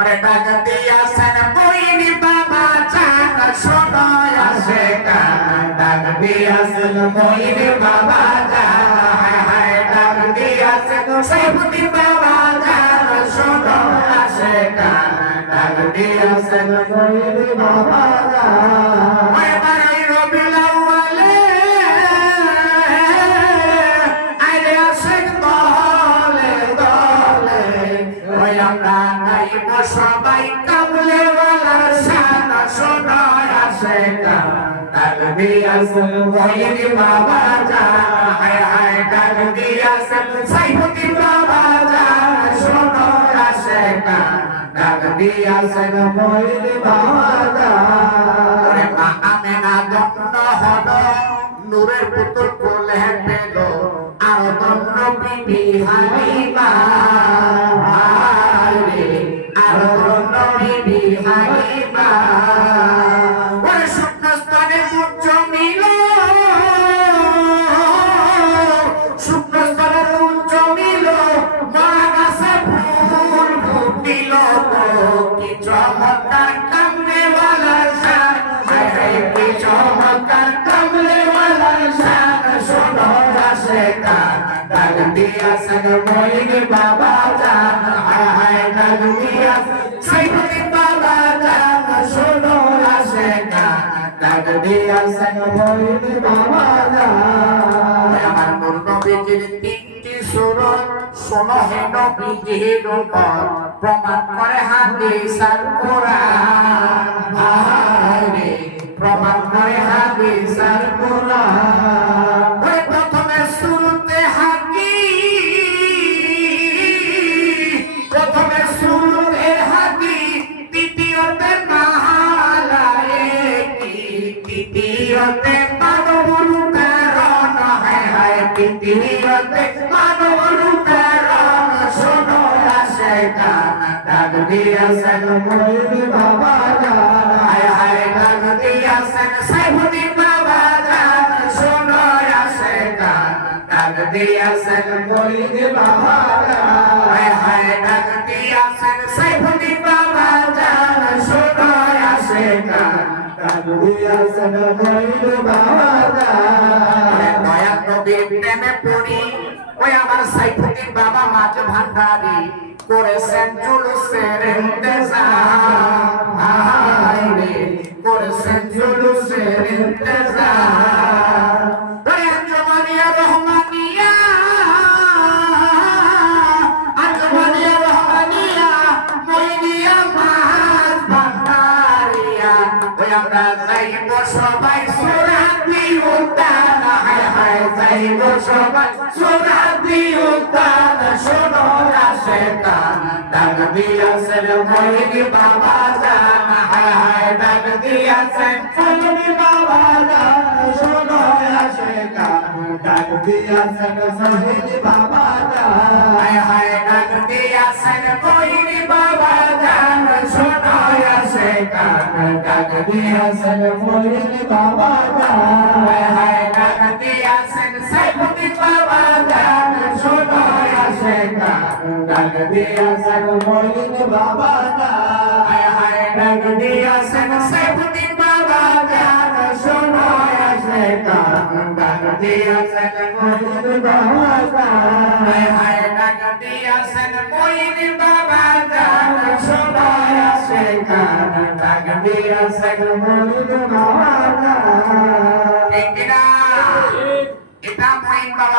ওরে ডাক দিয়াছেন মইনি বাবা জান শোনো আসে কান ডাক দিয়াছেন মইনি বাবা জান হায় হায় ডাক দিয়াছেন সাইফুদ্দিন বাবা জান শোনো আসে কান ডাক দিয়াছেন মইনি বাবা জান ওরে বারাই রবিউল আউয়ালে আইলে আসেন দলে দলে ওই আমরা গাইব সবাই কামলে ওয়ালার শান শোনো আসে কান ডাক দিয়াছেন মইনি বাবা জান হায় হায় ডাক দিয়াছেন সাইফুদ্দিন বাবা জান শোনো আসে কান ডাক দিয়াছেন মইনি বাবা জান ওরে মা আমেনা দন্ন হলো নূরের পুতুল কোলে পেল আর দন্ন বিবি হালিমা আর দন্ন বিবি হালিমা ওরে স্বপ্ন স্থানে মুখ জমিল স্বপ্ন স্থানে মুখ জমিল মা গাছে ফুল ফুটিল কি চমৎকার কামনে ওয়ালা শান কি চমৎকার কামলে ওয়ালা শান শোনো আসে কান ডাক দিয়াছেন মইনি বাবা জান হায় হায় ডাক দিয়াছেন সাইফুদ্দিন বাবা জান শোনো আসে কান ডাক দিয়াছেন মইনি বাবা জান আমার নূর নবীজির তিনটি সূরত শোনো হে নবীজির উপর প্রমাণ করে হাদিস আর কোরআন আরে প্রমাণ করে হাদিস আর কোরআন ওই প্রথমে শুরুতে প্রথমে শুরুতে হাদিস দ্বিতীয়তে মাহালায়ে কি তৃতীয়তে মানবরূপেরণ হায় হায় তৃতীয়তে মানবরূপেরণ শোনো আসে কান ডাক দিয়াছেন মইনি বাবা জান হায় হায় ডাক দিয়াছেন সাইফুদ্দিন বাবা জান শোনো আসে কান ডাক দিয়াছেন মইনি বাবা জান হায় হায় ডাক দিয়াছেন সাইফুদ্দিন বাবা জান শোনো আসে কান ডাক দিয়াছেন মইনি বাবা জান দয়া নবীর প্রেমে পড়ি ওই আমার সাইফুদ্দিন বাবা মাঝ ভান্ডারি করেছেন জুলুসের ইন্তেজাম হায়রে করেছেন জুলুসের ইন্তেজাম ওই আঞ্জুমানিয়া রহমানিয়া মইনিয়া মাঝ ভান্ডারিয়া ওই আমরা যাইব সবাই সুরাতি উদ্যান হায় হায় যাইব সবাই সুরাতি উদ্যান শোনো আসে কান ডাক দিয়াছেন মইনি বাবা জান হায় হায় ডাক দিয়াছেন মইনি বাবা জান শোনো আসে কান ডাক দিয়াছেন মইনি বাবা জান হায় হায় ডাক দিয়াছেন মইনি বাবা জান শোনো আসে কান ডাক দিয়াছেন মইনি বাবা জান হায় হায় ডাক দিয়াছেন সাইফুদ্দিন বাবা জান শোনো আসে কান ডাক দিয়াছেন মইনি বাবা জান হায় হায় ডাক দিয়াছেন সাইফুদ্দিন বাবা জান শোনো আসে কান ডাক দিয়াছেন মইনি বাবা জান হায় হায় ডাক দিয়াছেন মইনি বাবা জান শোনো আসে কান ডাক দিয়াছেন মইনি বাবা জান ঠিক না এটা মইন বাবা